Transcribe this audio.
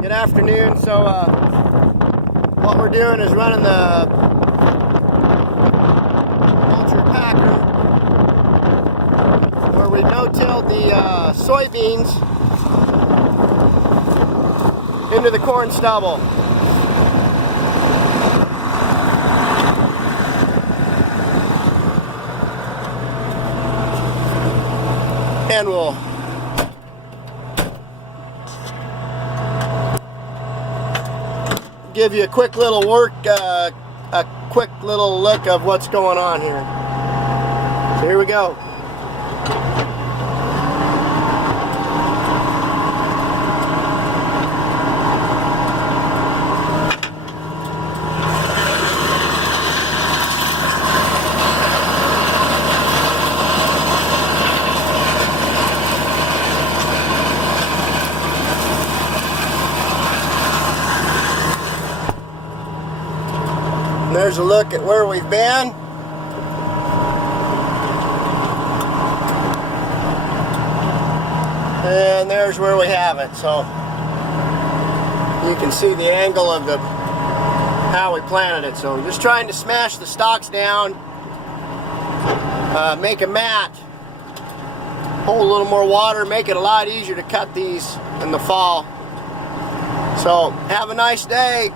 Good afternoon. So what we're doing is running the mulcher packer where we no-tilled the soybeans into the corn stubble. And we'll give you a quick little a quick little look of what's going on here. So here we go. And there's a look at where we've been. And there's where we have it. So you can see the angle of how we planted it. So just trying to smash the stalks down, make a mat, hold a little more water, make it a lot easier to cut these in the fall. So have a nice day.